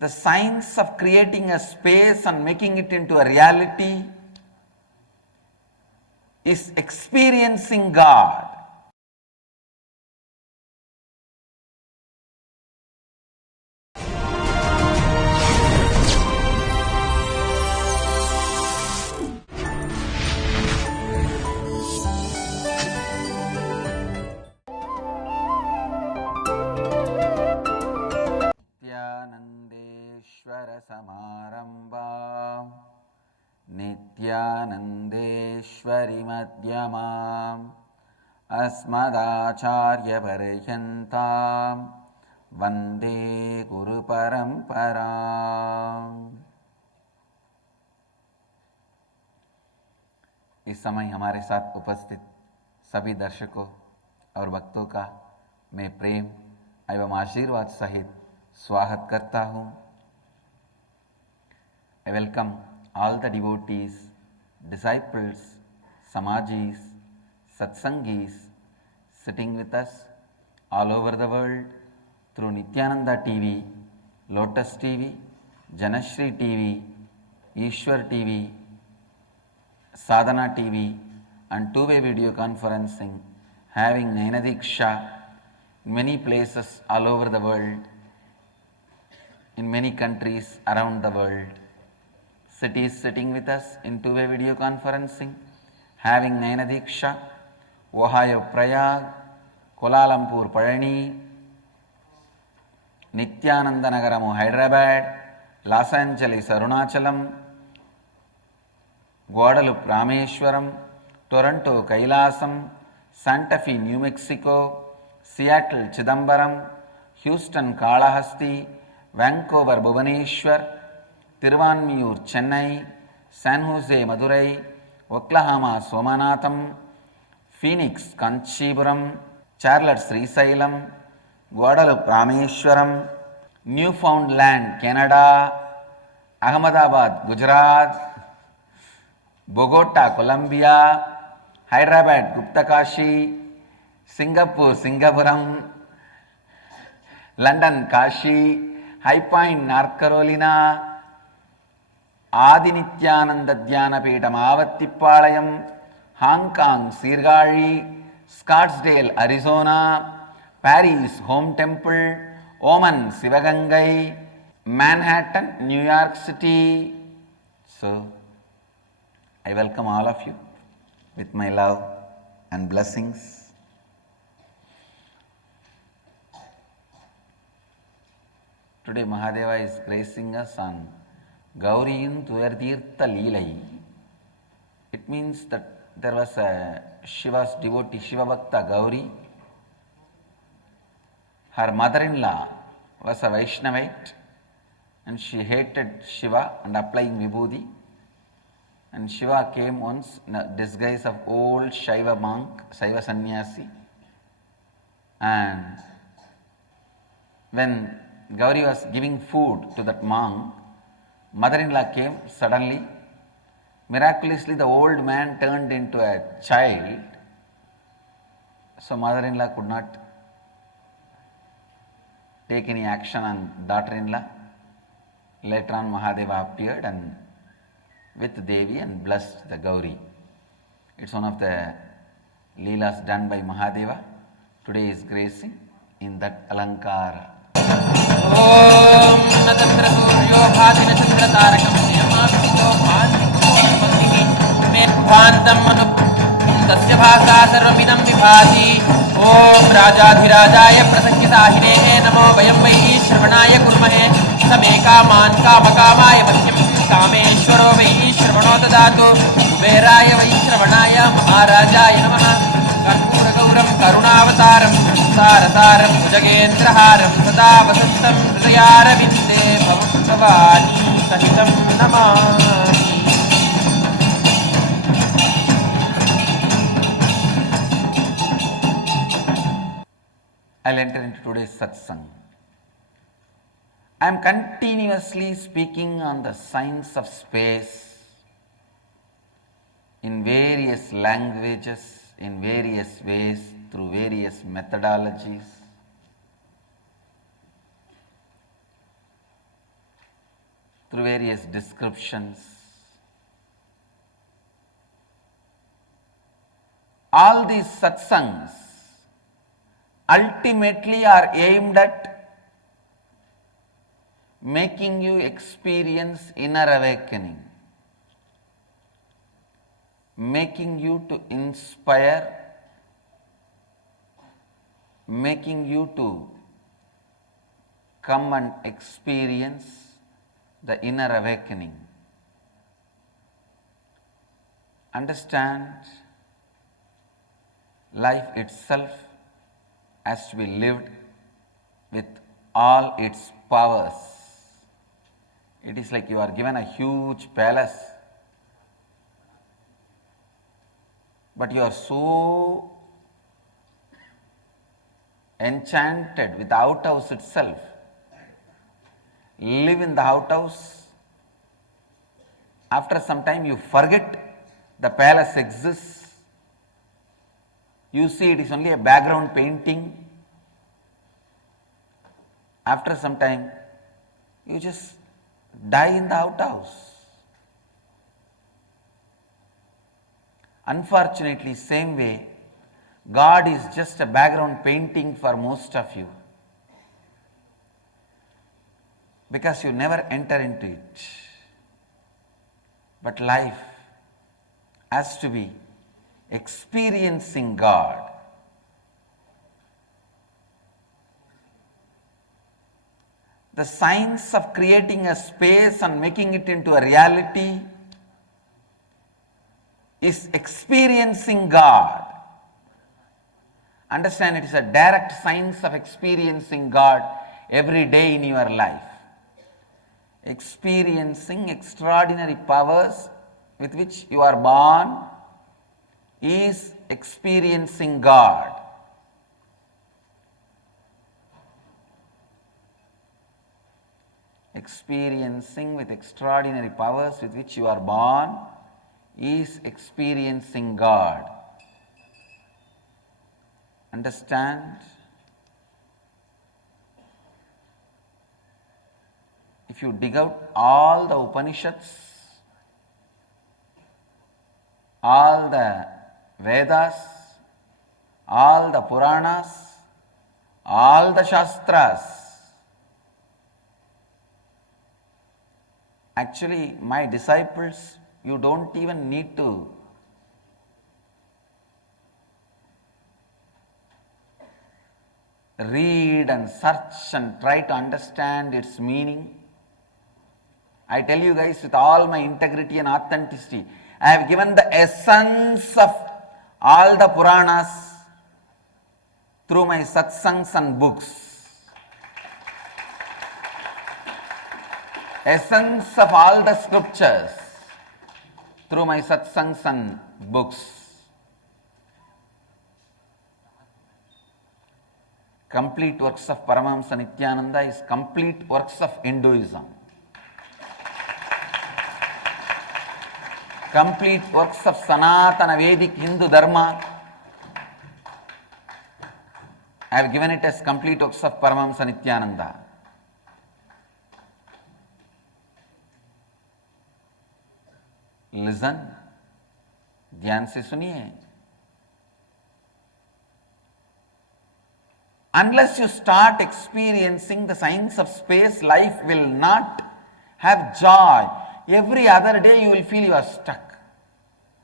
The science of creating a space and making it into a reality is experiencing God. नित्यानंदेश्वर समारंभां नित्यानंदेश्वरी मध्यमाम् अस्मदाचार्यपर्यन्तां वंदे गुरुपरंपराम्। इस समय हमारे साथ उपस्थित सभी दर्शकों और भक्तों का मैं प्रेम एवं आशीर्वाद सहित स्वागत करता हूँ। I welcome all the devotees, disciples, samajis, satsangis sitting with us all over the world through Nityananda TV, Lotus TV, Janashri TV, Ishwar TV, Sadhana TV and two-way video conferencing, having Nainadiksha in many places all over the world, in many countries around the world. Cities sitting with us in two-way video conferencing, having Nainadiksha, Ohio Prayag, Kuala Lumpur Palani, Nityananda Nagaramu Hyderabad, Los Angeles Arunachalam, Guadalupe Rameshwaram, Toronto Kailasam, Santa Fe New Mexico, Seattle Chidambaram, Houston Kalahasti, Vancouver Bhubaneswar, Tiruvanmiyur Chennai, San Jose Madurai, Oklahoma Somanatham, Phoenix Kanchipuram, Charlotte Srisailam, Guadalupe Rameshwaram, Newfoundland Canada, Ahmedabad Gujarat, Bogota Colombia, Hyderabad Guptakashi, Singapore Singapuram, London Kashi, High Point North Carolina, Adi Nityananda Dhyanapetham Avattipalayam, Hong Kong Sirgali, Scottsdale Arizona, Paris Home Temple, Oman Sivagangai, Manhattan New York City. So I welcome all of you with my love and blessings. Today Mahadeva is gracing us on Gauriyun Tuyartirtha Leelai. It means that there was a Shiva's devotee, Shiva Bhakta Gauri. Her mother-in-law was a Vaishnavite and she hated Shiva and applying Vibhuti. And Shiva came once in a disguise of old Shaiva monk, Shaiva sannyasi. And when Gauri was giving food to that monk, mother-in-law came suddenly. Miraculously, the old man turned into a child. So mother-in-law could not take any action on daughter-in-law. Later on, Mahadeva appeared and with Devi and blessed the Gauri. It's one of the Leelas done by Mahadeva. Today is gracing in that Alankara. Om Natatra Suryo Bhadina Chandra Tarakam Niyamastito Bhadito Bhagini Medbhantam Manu Tasya Bhasa Sarvamidam Vibhati Om Rajadhirajaya Prasangitahine Namo Vayam Vai Shravanaya Kurmahe Sameka Man Kamakamaya Vasyam Kameshwaro Vai Shravano Dadatu Kuberaya Vai Shravanaya Maharajaya Namaha Karpura Gauram Karunavataram Sarasaram Bhujagendraharam Sada Vasantam Hridayarvinde Bhavavani Sahitam Namami. I'll enter into today's satsang. I am continuously speaking on the science of space in various languages, in various ways, through various methodologies. through various descriptions. All these satsangs ultimately are aimed at making you experience inner awakening, making you to inspire, making you to come and experience the inner awakening. Understand, life itself has to be lived with all its powers. It is like you are given a huge palace, but you are so enchanted with the outhouse itself. Live in the outhouse. After some time, you forget the palace exists. You see it is only a background painting. After some time, you just die in the outhouse. Unfortunately, same way, God is just a background painting for most of you, because you never enter into it. But life has to be experiencing God. The science of creating a space and making it into a reality is experiencing God. Understand, it is a direct science of experiencing God every day in your life. Experiencing extraordinary powers with which you are born is experiencing God. Experiencing with extraordinary powers with which you are born is experiencing God. Understand? If you dig out all the Upanishads, all the Vedas, all the Puranas, all the Shastras, actually, my disciples, you don't even need to read and search and try to understand its meaning. I tell you guys with all my integrity and authenticity, I have given the essence of all the Puranas through my satsangs and books. Essence of all the scriptures through my satsangs and books. Complete works of Paramahamsa Nityananda is complete works of Hinduism. Complete works of Sanatana Vedic Hindu Dharma, I have given it as complete works of Paramahamsa Nityananda. Listen, ध्यान से सुनिए. Unless you start experiencing the science of space, life will not have joy. Every other day you will feel you are stuck.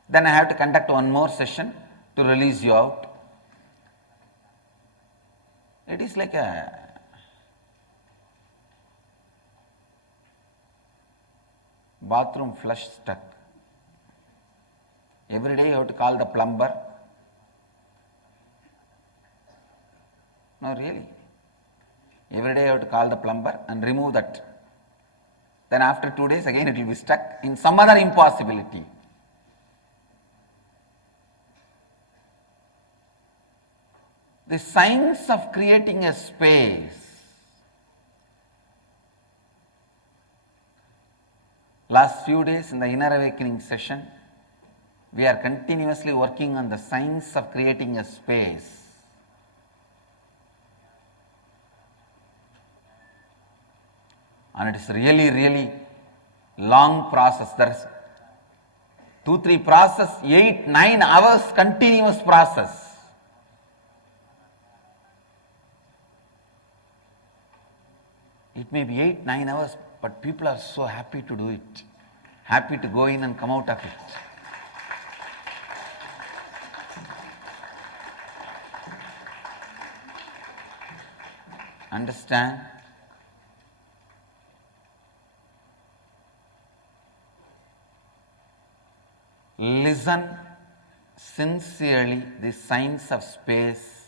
Then I have to conduct one more session to release you out. It is like a bathroom flush stuck. Every day you have to call the plumber. No, really. Every day you have to call the plumber and remove that. Then after 2 days again it will be stuck in some other impossibility. The science of creating a space. Last few days in the inner awakening session, we are continuously working on the science of creating a space. And it is really long process. There's 2-3 process, 8-9 hours continuous process. It may be 8-9 hours, but people are so happy to do it, happy to go in and come out of it. Understand? Listen sincerely the science of space.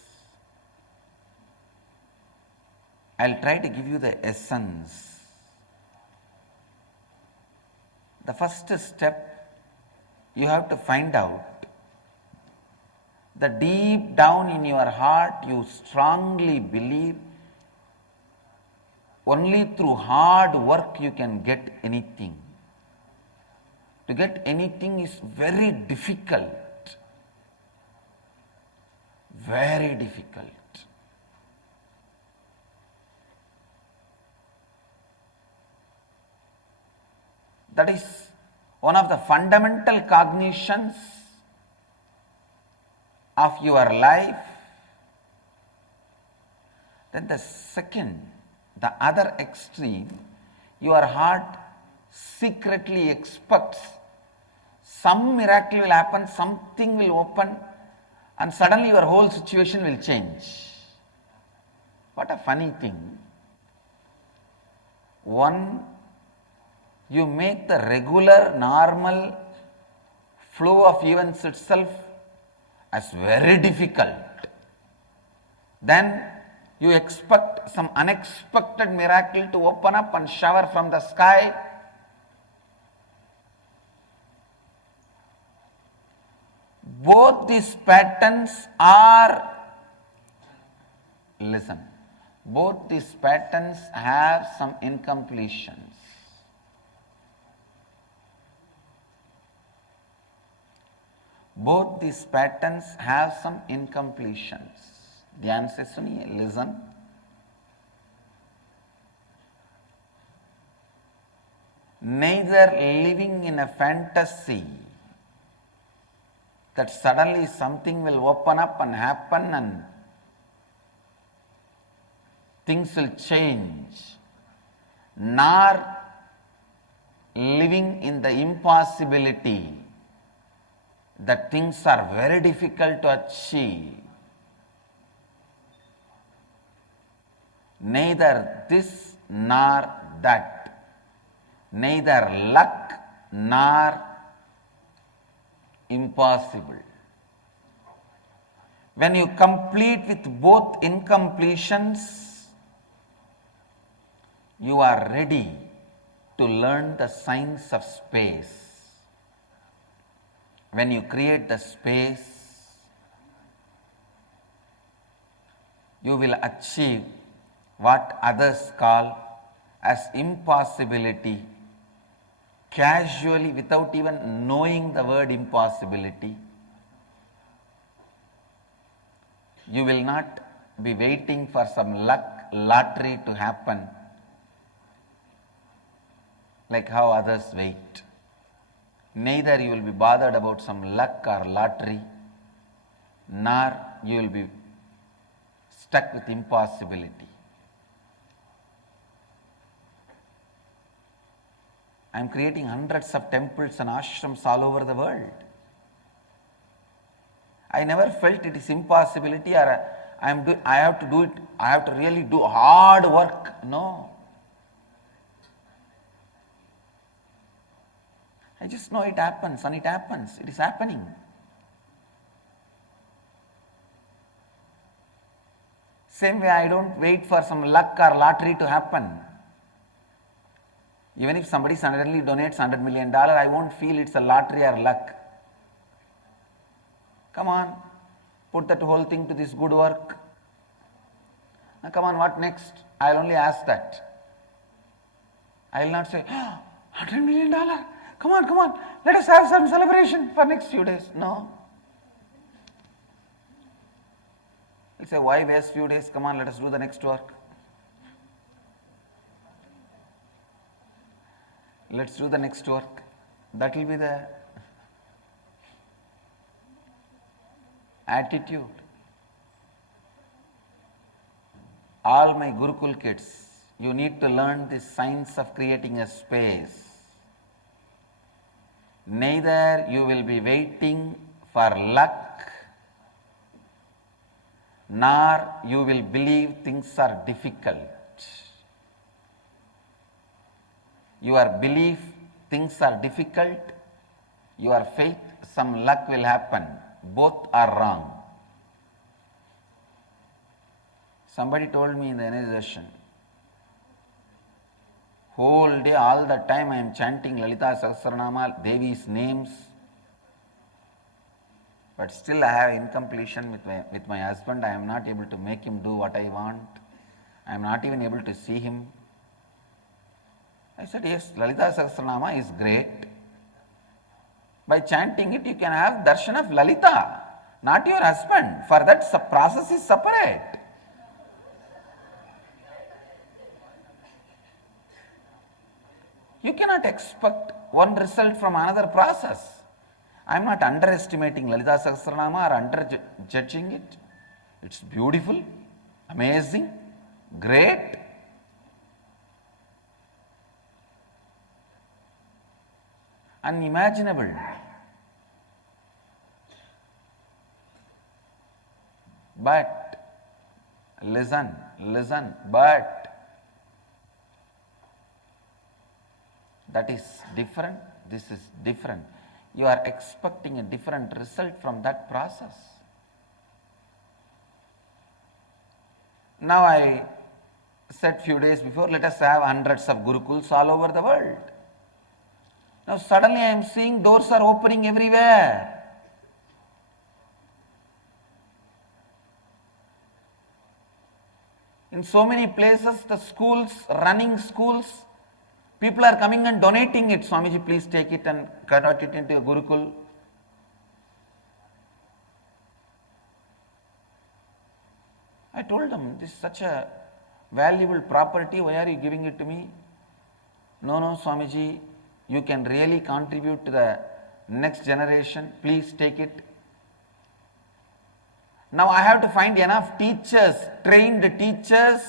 I'll try to give you the essence. The first step, you have to find out that deep down in your heart you strongly believe only through hard work you can get anything. To get anything is very difficult. Very difficult. That is one of the fundamental cognitions of your life. Then the second, the other extreme, your heart secretly expects some miracle will happen, something will open, and suddenly your whole situation will change. What a funny thing. One, you make the regular, normal flow of events itself as very difficult. Then you expect some unexpected miracle to open up and shower from the sky. Both these patterns are, listen, both these patterns have some incompletions. Both these patterns have some incompletions. ध्यान से सुनिए, listen. Neither living in a fantasy that suddenly something will open up and happen and things will change, nor living in the impossibility that things are very difficult to achieve. Neither this nor that, neither luck nor impossible. When you complete with both incompletions, you are ready to learn the science of space. When you create the space, you will achieve what others call as impossibility, casually, without even knowing the word impossibility. You will not be waiting for some luck, lottery to happen like how others wait. Neither you will be bothered about some luck or lottery, nor you will be stuck with impossibility. I am creating hundreds of temples and ashrams all over the world. I never felt it is impossibility or I have to do it, I have to really do hard work. No. I just know it happens and it happens. It is happening. Same way I don't wait for some luck or lottery to happen. Even if somebody suddenly donates $100 million, I won't feel it's a lottery or luck. Come on, put that whole thing to this good work. Now come on, what next? I'll only ask that. I'll not say, oh, $100 million. Come on, let us have some celebration for next few days. No. I'll say, why waste few days? Come on, let us do the next work. Let's do the next work. That will be the attitude. All my Gurukul kids, you need to learn the science of creating a space. Neither you will be waiting for luck, nor you will believe things are difficult. Your belief things are difficult, your faith some luck will happen. Both are wrong. Somebody told me in the energy session, whole day, all the time I am chanting Lalita Sahasranama, Devi's names, but still I have incompletion with my husband. I am not able to make him do what I want. I am not even able to see him. I said, yes, Lalita Sahasranama is great. By chanting it, you can have darshan of Lalita, not your husband. For that, process is separate. You cannot expect one result from another process. I am not underestimating Lalita Sahasranama or under-judging it. It's beautiful, amazing, great. Unimaginable. But, listen, but that is different, this is different. You are expecting a different result from that process. Now I said few days before, let us have hundreds of Gurukuls all over the world. Now suddenly I am seeing doors are opening everywhere. In so many places, the schools, running schools, people are coming and donating it. Swamiji, please take it and convert it into a Gurukul. I told them, this is such a valuable property, why are you giving it to me? No, Swamiji, you can really contribute to the next generation, please take it. Now I have to find enough teachers, trained teachers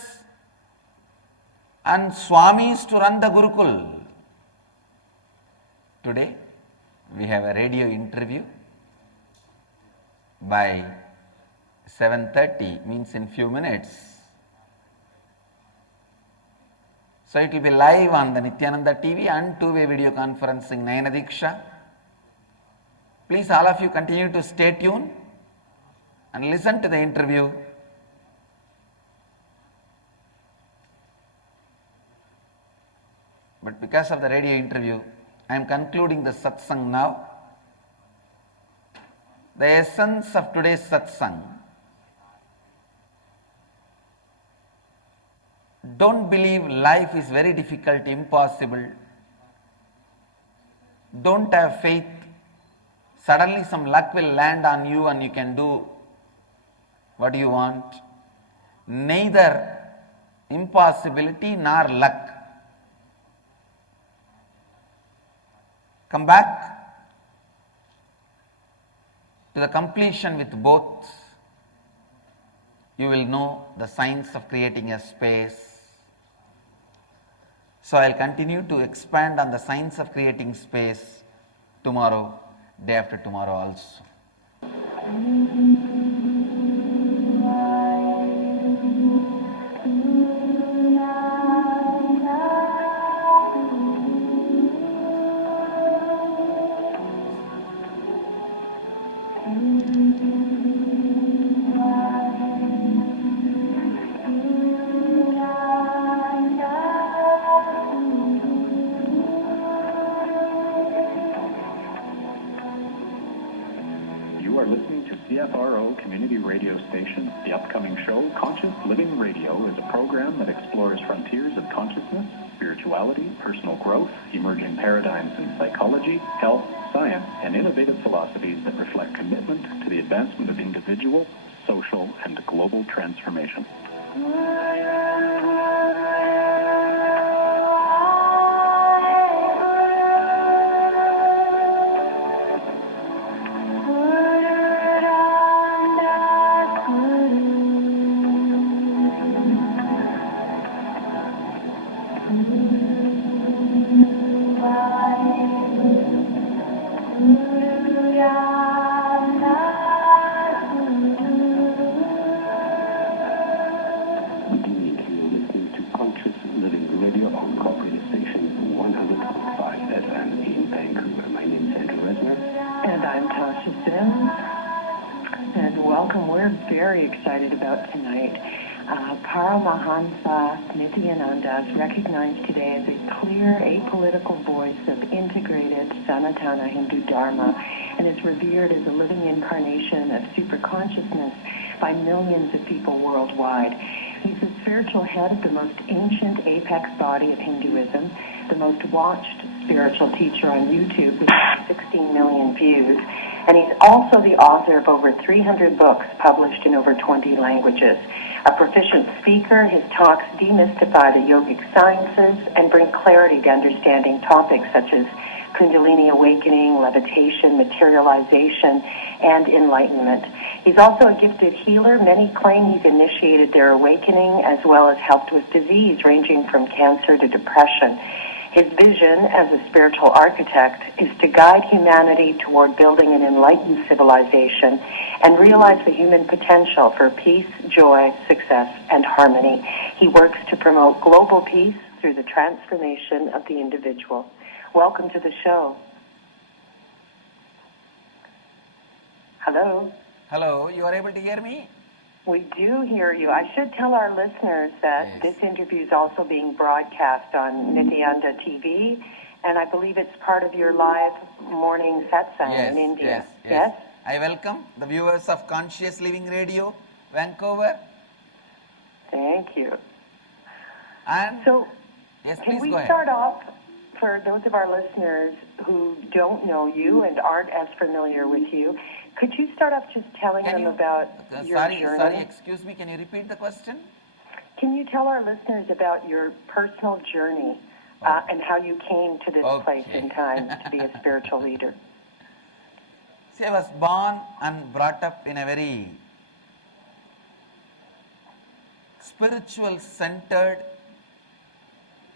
and Swamis to run the Gurukul. Today, we have a radio interview by 7:30, means in few minutes. So it will be live on the Nityananda TV and two-way video conferencing Nayana Diksha. Please all of you continue to stay tuned and listen to the interview. But because of the radio interview, I am concluding the satsang now. The essence of today's satsang. Don't believe life is very difficult, impossible. Don't have faith. Suddenly some luck will land on you and you can do what you want. Neither impossibility nor luck. Come back to the completion with both. You will know the science of creating a space. So I will continue to expand on the science of creating space tomorrow, day after tomorrow also. You are listening to CFRO Community Radio Station. The upcoming show, Conscious Living Radio, is a program that explores frontiers of consciousness, spirituality, personal growth, emerging paradigms in psychology, health, science, and innovative philosophies that reflect commitment to the advancement of individual, social, and global transformation. I'm Tasha Sims, and welcome. We're very excited about tonight. Paramahansa Nityananda is recognized today as a clear, apolitical voice of integrated Sanatana Hindu Dharma and is revered as a living incarnation of superconsciousness by millions of people worldwide. He's the spiritual head of the most ancient apex body of Hinduism, the most watched spiritual teacher on YouTube with 16 million views, and he's also the author of over 300 books published in over 20 languages. A proficient speaker, his talks demystify the yogic sciences and bring clarity to understanding topics such as Kundalini awakening, levitation, materialization, and enlightenment. He's also a gifted healer. Many claim he's initiated their awakening as well as helped with disease ranging from cancer to depression. His vision as a spiritual architect is to guide humanity toward building an enlightened civilization and realize the human potential for peace, joy, success, and harmony. He works to promote global peace through the transformation of the individual. Welcome to the show. Hello? Hello, you are able to hear me? We do hear you. I should tell our listeners that Yes. this interview is also being broadcast on Nityananda TV, and I believe it's part of your live morning satsang in India. Yes. I welcome the viewers of Conscious Living Radio, Vancouver. Thank you. And So, yes, can please we go ahead. start off, for those of our listeners who don't know you and aren't as familiar with you, could you start off just telling Can them you, about your sorry, journey? excuse me, can you repeat the question? Can you tell our listeners about your personal journey and how you came to this place Okay. in time to be a spiritual leader? See, I was born and brought up in a very spiritual centered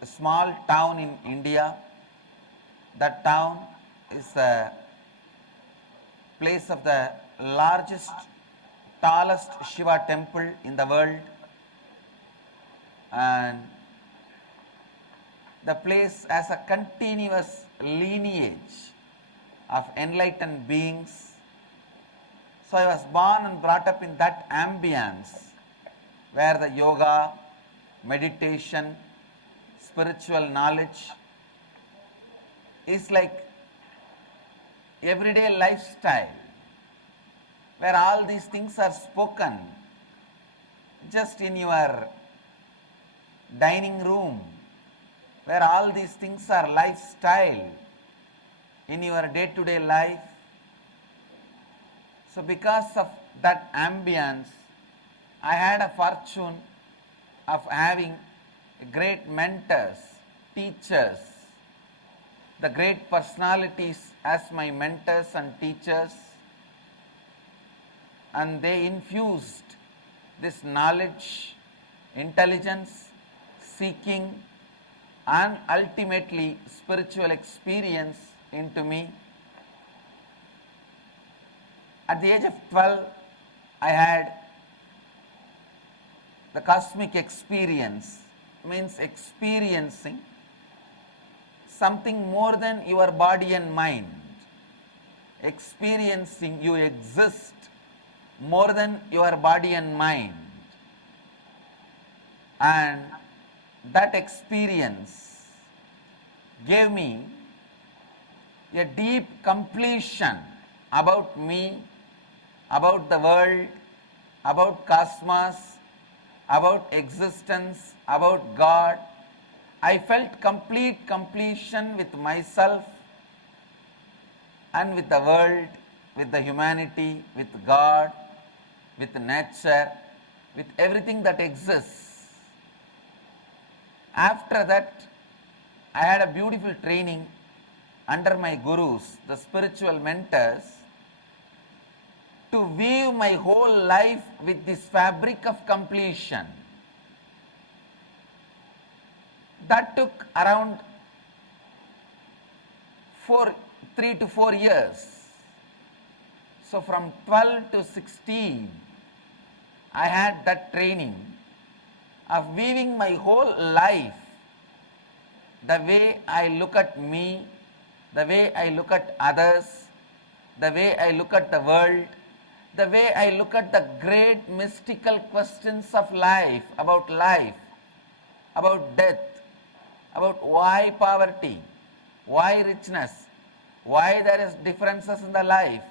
small town in India. That town is a place of the largest, tallest Shiva temple in the world, and the place has a continuous lineage of enlightened beings. So I was born and brought up in that ambience where the yoga, meditation, spiritual knowledge is like everyday lifestyle, where all these things are spoken just in your dining room, where all these things are lifestyle in your day-to-day life. So because of that ambience, I had a fortune of having great mentors, teachers, the great personalities as my mentors and teachers, and they infused this knowledge, intelligence, seeking, and ultimately spiritual experience into me. At the age of 12, I had the cosmic experience, means experiencing something more than your body and mind, experiencing you exist more than your body and mind, and that experience gave me a deep completion about me, about the world, about cosmos, about existence, about God. I felt complete completion with myself and with the world, with the humanity, with God, with nature, with everything that exists. After that, I had a beautiful training under my gurus, the spiritual mentors, to weave my whole life with this fabric of completion. That took around 3 to 4 years. So from 12 to 16, I had that training of weaving my whole life, the way I look at me, the way I look at others, the way I look at the world, the way I look at the great mystical questions of life, about death, about why poverty, why richness, why there is differences in the life,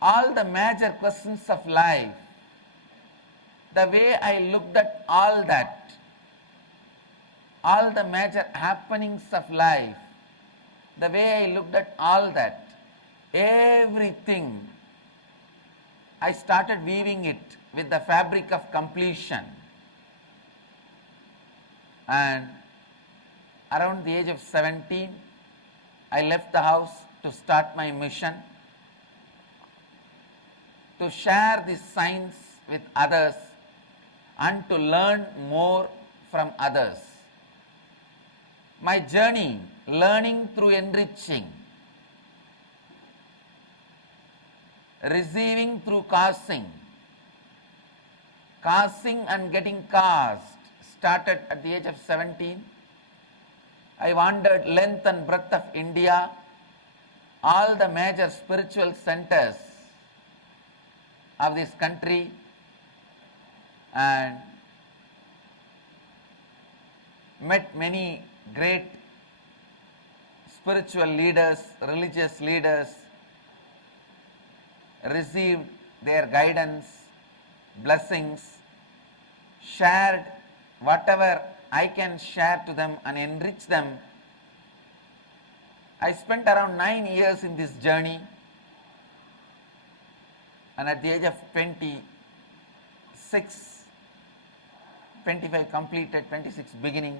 all the major questions of life, the way I looked at all that, all the major happenings of life, the way I looked at all that, everything, I started weaving it with the fabric of completion. And around the age of 17, I left the house to start my mission, to share this science with others and to learn more from others. My journey, learning through enriching, receiving through causing and getting caused, started at the age of 17. I wandered length and breadth of India, all the major spiritual centers of this country, and met many great spiritual leaders, religious leaders, received their guidance, blessings, shared whatever I can share to them and enrich them. I spent around 9 years in this journey, and at the age of 25 completed, 26 beginning,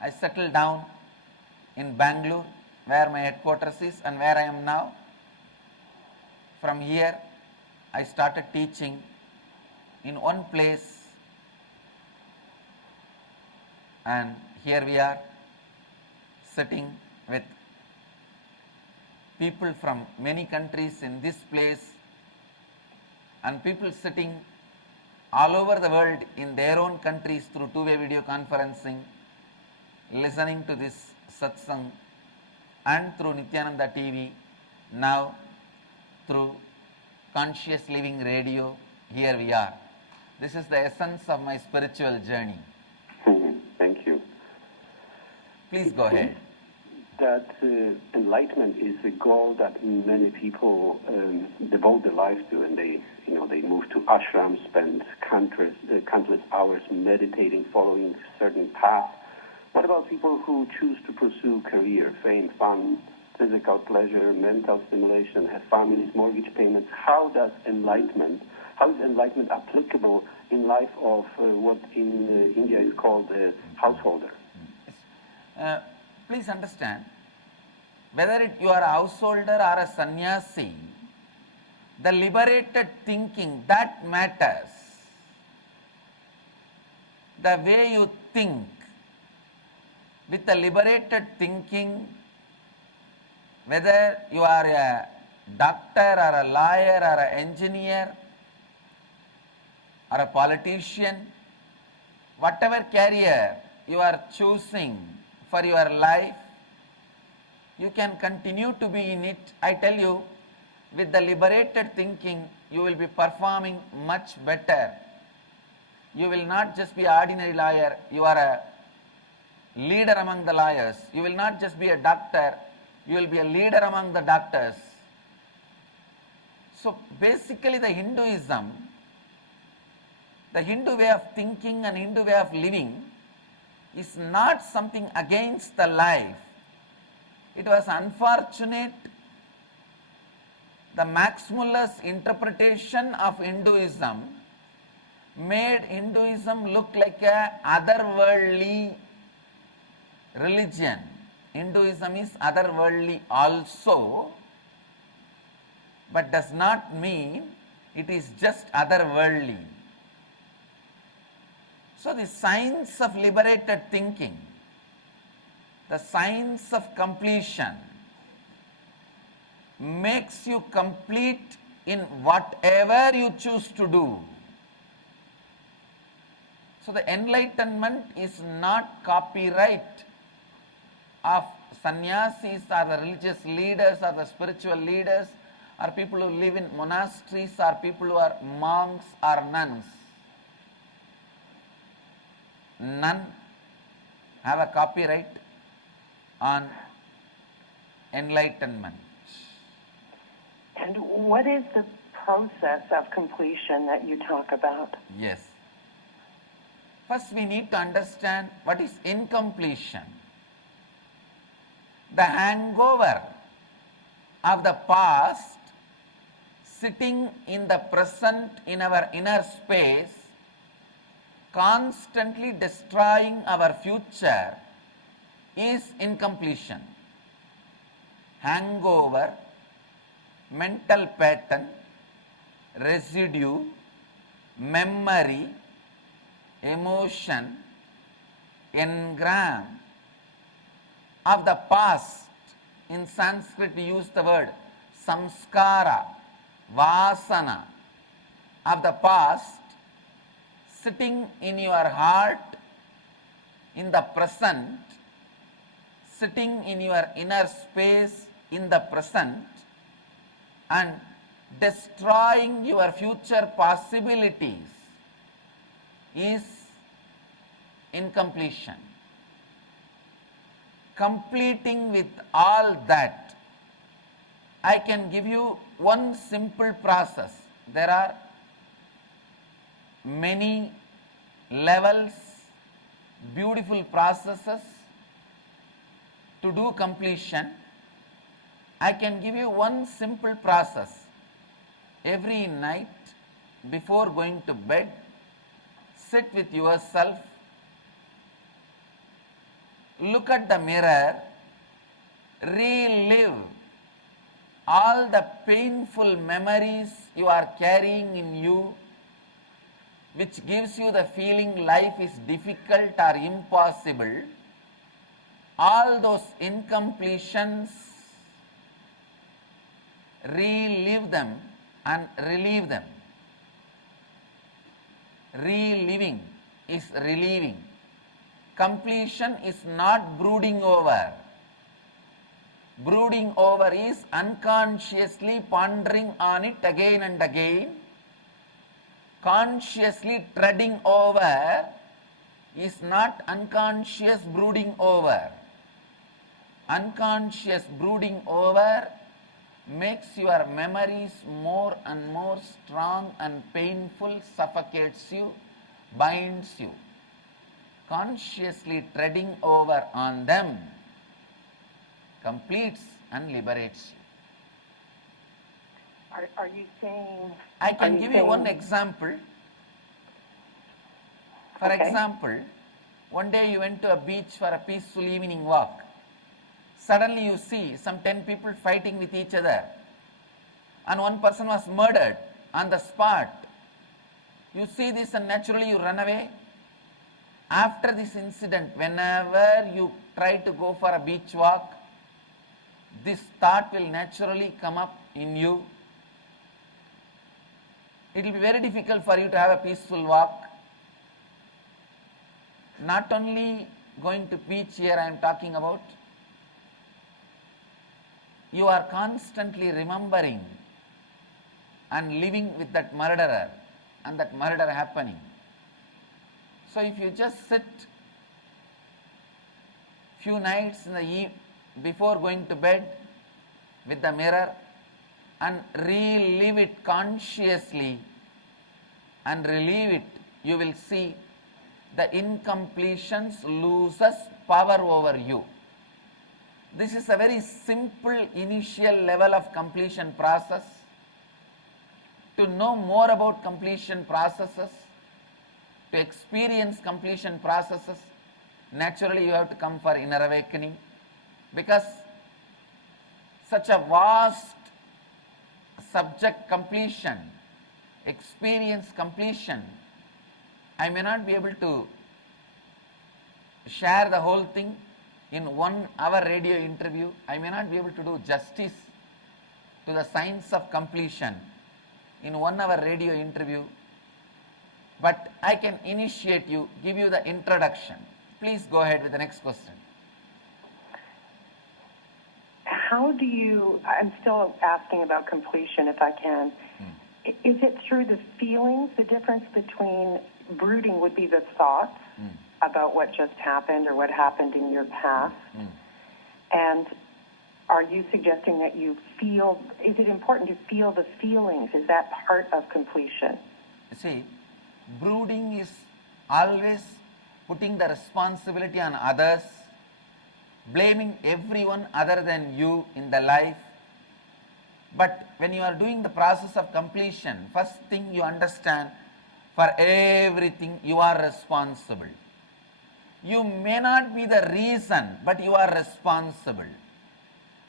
I settled down in Bangalore, where my headquarters is and where I am now. From here, I started teaching in one place, and here we are sitting with people from many countries in this place, and people sitting all over the world in their own countries through two-way video conferencing, listening to this satsang, and through Nityananda TV, now through Conscious Living Radio. Here we are. This is the essence of my spiritual journey. Thank you. Please go ahead. That enlightenment is a goal that many people devote their lives to, and they move to ashrams, spend countless hours meditating, following certain paths. What about people who choose to pursue career, fame, fun, physical pleasure, mental stimulation, have families, mortgage payments? How is enlightenment applicable in life of what in India is called a householder? Please understand, whether you are a householder or a sannyasi, the liberated thinking, that matters. The way you think, with the liberated thinking, whether you are a doctor or a lawyer or an engineer or a politician, whatever career you are choosing for your life, you can continue to be in it. I tell you, with the liberated thinking, you will be performing much better. You will not just be an ordinary lawyer, you are a leader among the lawyers. You will not just be a doctor, you will be a leader among the doctors. So basically the Hindu way of thinking and Hindu way of living is not something against the life. It was unfortunate, the Max Muller's interpretation of Hinduism made Hinduism look like a otherworldly religion. Hinduism is otherworldly also, but does not mean it is just otherworldly. So the science of liberated thinking, the science of completion, makes you complete in whatever you choose to do. So the enlightenment is not copyright of sannyasis or the religious leaders or the spiritual leaders or people who live in monasteries or people who are monks or nuns. None have a copyright on enlightenment. And what is the process of completion that you talk about? Yes. First we need to understand what is incompletion. The hangover of the past sitting in the present in our inner space, constantly destroying our future, is incompletion. Hangover, mental pattern, residue, memory, emotion, engram of the past. In Sanskrit we use the word samskara, vasana of the past sitting in your heart in the present, sitting in your inner space in the present and destroying your future possibilities is incompletion. Completing with all that, I can give you one simple process. There are many levels, beautiful processes to do completion. I can give you one simple process. Every night before going to bed, sit with yourself, look at the mirror, relive all the painful memories you are carrying in you, which gives you the feeling life is difficult or impossible. All those incompletions, relive them and relieve them. Reliving is relieving. Completion is not brooding over. Brooding over is unconsciously pondering on it again and again. Consciously treading over is not unconscious brooding over. Unconscious brooding over makes your memories more and more strong and painful, suffocates you, binds you. Consciously treading over on them completes and liberates you. Are you saying... I can give you one example. For example, one day you went to a beach for a peaceful evening walk. Suddenly you see some 10 people fighting with each other and one person was murdered on the spot. You see this and naturally you run away. After this incident, whenever you try to go for a beach walk, this thought will naturally come up in you. It will be very difficult for you to have a peaceful walk. Not only going to beach here I am talking about, you are constantly remembering and living with that murderer and that murder happening. So if you just sit few nights in the before going to bed with the mirror and relive it consciously and relieve it, you will see the incompletions loses power over you. This is a very simple initial level of completion process. To know more about completion processes, to experience completion processes, naturally you have to come for inner awakening, because such a vast subject completion, experience completion, I may not be able to share the whole thing in 1 hour radio interview. I may not be able to do justice to the science of completion in 1 hour radio interview, but I can initiate you, give you the introduction. Please go ahead with the next question. how do you, I'm still asking about completion if I can. Is it through the feelings, the difference between brooding would be the thoughts about what just happened or what happened in your past? And are you suggesting that you feel, is it important to feel the feelings? Is that part of completion? See, brooding is always putting the responsibility on others, blaming everyone other than you in the life. But when you are doing the process of completion, first thing you understand, for everything you are responsible. You may not be the reason, but you are responsible.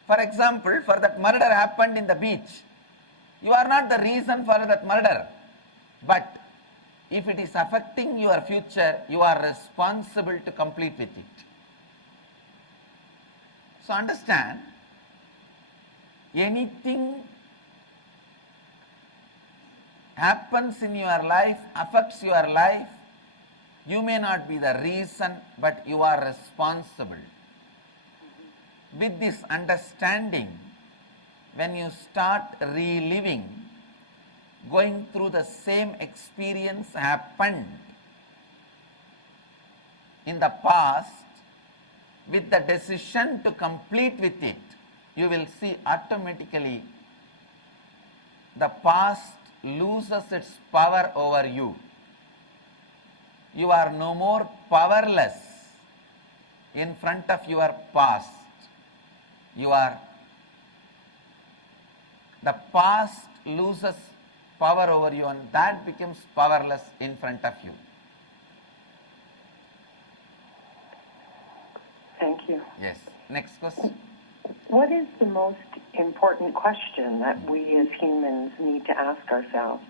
For example, for that murder happened in the beach, you are not the reason for that murder. But if it is affecting your future, you are responsible to complete with it. So understand, anything happens in your life, affects your life, you may not be the reason, but you are responsible. With this understanding, when you start reliving, going through the same experience happened in the past, with the decision to complete with it, you will see automatically the past loses its power over you. You are no more powerless in front of your past. The past loses power over you and that becomes powerless in front of you. Thank you. Yes. Next question. What is the most important question that we as humans need to ask ourselves?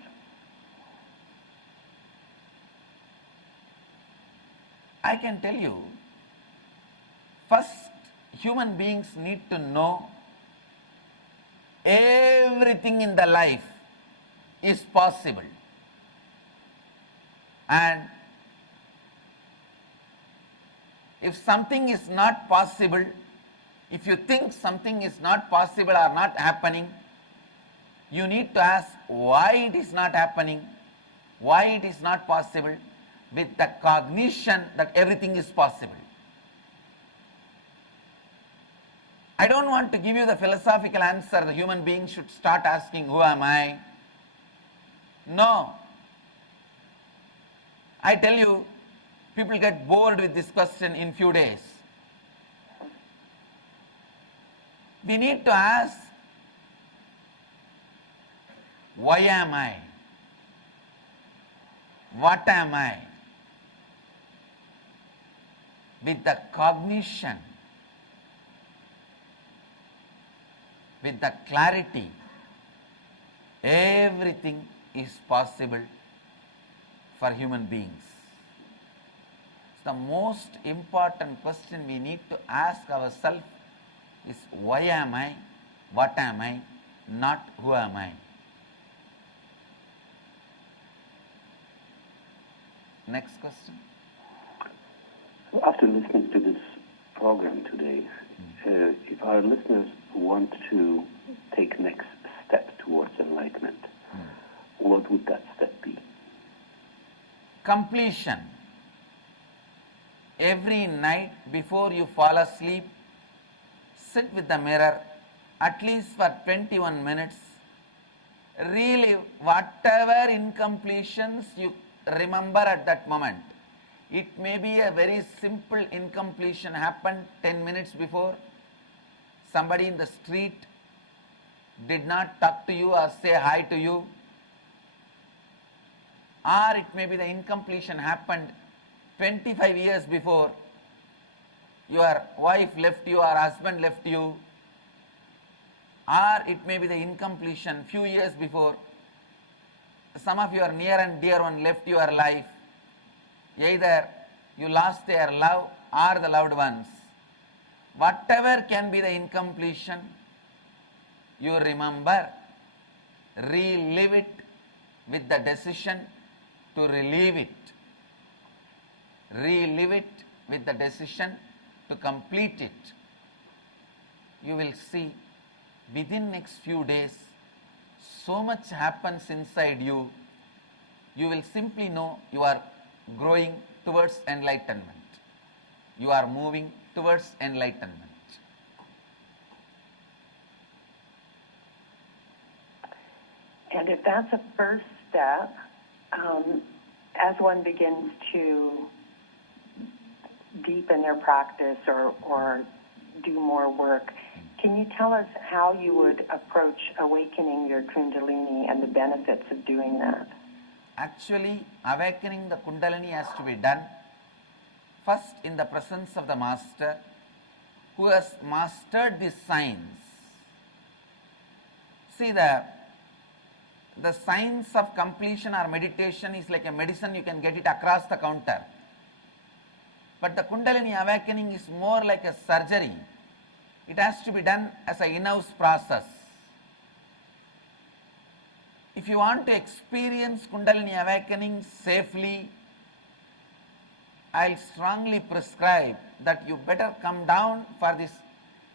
I can tell you, first, human beings need to know everything in the life is possible. And if something is not possible, if you think something is not possible or not happening, you need to ask why it is not happening, why it is not possible, with the cognition that everything is possible. I don't want to give you the philosophical answer the human being should start asking, who am I? No. I tell you, people get bored with this question in few days. We need to ask, why am I? What am I? With the cognition, with the clarity, everything is possible for human beings. The most important question we need to ask ourselves is, why am I? What am I? Not who am I? Next question. After listening to this program today, if our listeners want to take next step towards enlightenment, what would that step be? Completion. Every night before you fall asleep, sit with the mirror at least for 21 minutes. Relive whatever incompletions you remember at that moment. It may be a very simple incompletion happened 10 minutes before. Somebody in the street did not talk to you or say hi to you. Or it may be the incompletion happened 25 years before. Your wife left you or husband left you. Or it may be the incompletion few years before. Some of your near and dear one left your life. Either you lost their love or the loved ones. Whatever can be the incompletion, you remember, relive it with the decision to relieve it. Relive it with the decision to complete it. you will see within next few days so much happens inside you. You will simply know you are growing towards enlightenment. You are moving towards enlightenment. And if that's a first step, as one begins to deepen their practice or do more work, can you tell us how you would approach awakening your Kundalini and the benefits of doing that? Actually, awakening the Kundalini has to be done first in the presence of the Master who has mastered this science. See, the science of completion or meditation is like a medicine, you can get it across the counter. But the Kundalini awakening is more like a surgery. It has to be done as an in-house process. If you want to experience Kundalini awakening safely, I'll strongly prescribe that you better come down for this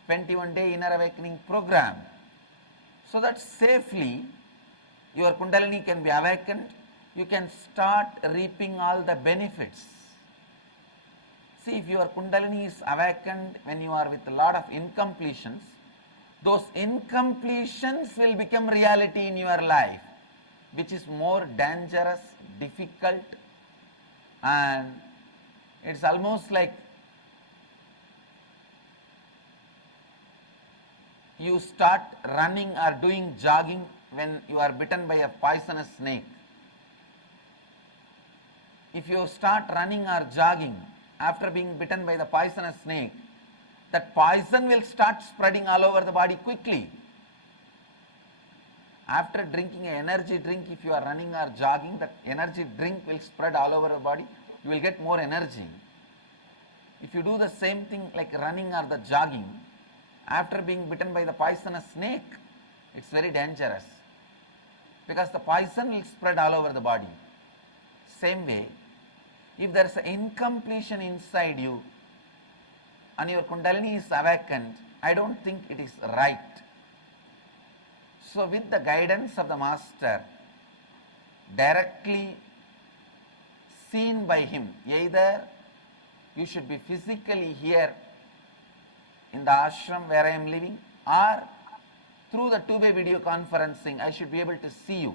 21-day inner awakening program, so that safely your Kundalini can be awakened, you can start reaping all the benefits. See, if your Kundalini is awakened when you are with a lot of incompletions, those incompletions will become reality in your life, which is more dangerous, difficult, and it's almost like you start running or doing jogging when you are bitten by a poisonous snake. If you start running or jogging after being bitten by the poisonous snake, that poison will start spreading all over the body quickly. After drinking an energy drink, if you are running or jogging, that energy drink will spread all over the body. You will get more energy. If you do the same thing like running or the jogging, after being bitten by the poisonous snake, it's very dangerous, because the poison will spread all over the body. Same way, if there is an incompletion inside you and your Kundalini is awakened, I don't think it is right. So with the guidance of the Master, directly seen by him, either you should be physically here in the ashram where I am living, or through the two-way video conferencing, I should be able to see you.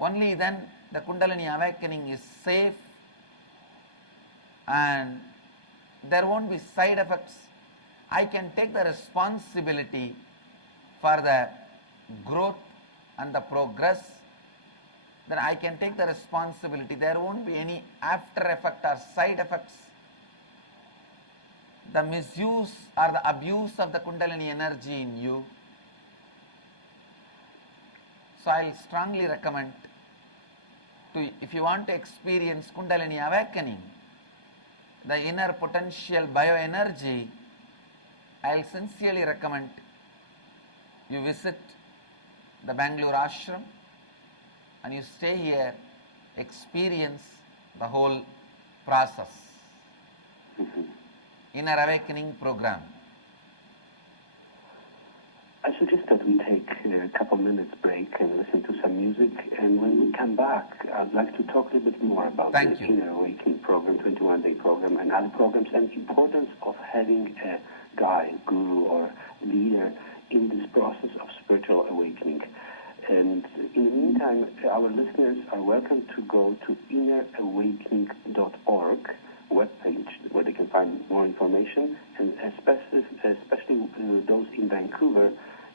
Only then the Kundalini awakening is safe and there won't be side effects. I can take the responsibility for the growth and the progress. Then I can take the responsibility. There won't be any after effect or side effects. The misuse or the abuse of the Kundalini energy in you. So I'll strongly recommend if you want to experience Kundalini awakening, the inner potential bioenergy, I'll sincerely recommend you visit the Bangalore ashram and you stay here, experience the whole process. Inner awakening program. I suggest that we take a couple minutes break and listen to some music, and when we come back, I'd like to talk a little bit more about the Inner Awakening program, 21-day program, and other programs, and the importance of having a guide, guru, or leader in this process of spiritual awakening. And in the meantime, our listeners are welcome to go to innerawakening.org webpage where they can find more information, and especially those in Vancouver,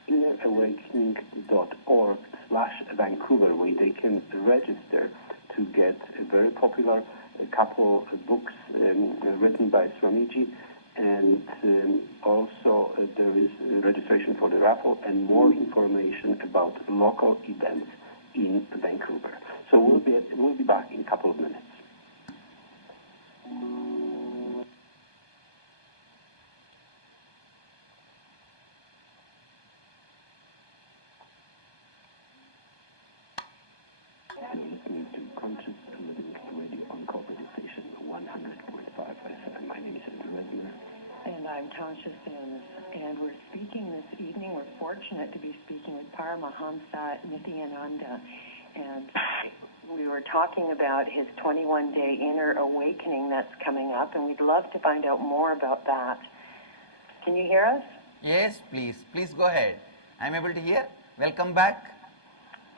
innerawakening.org/Vancouver, where they can register to get a very popular couple of books written by Swamiji, and also there is registration for the raffle and more information about local events in Vancouver. So we'll be back in a couple of minutes. You're listening to Conscious Living Radio on Corporate Station 100.5 FM. My name is Andrew Resner. And I'm Tasha Sims, and we're speaking this evening. We're fortunate to be speaking with Paramahamsa Nityananda, and we were talking about his 21-day inner awakening that's coming up, and we'd love to find out more about that. Can you hear us? Yes, please. Please go ahead. I'm able to hear. Welcome back.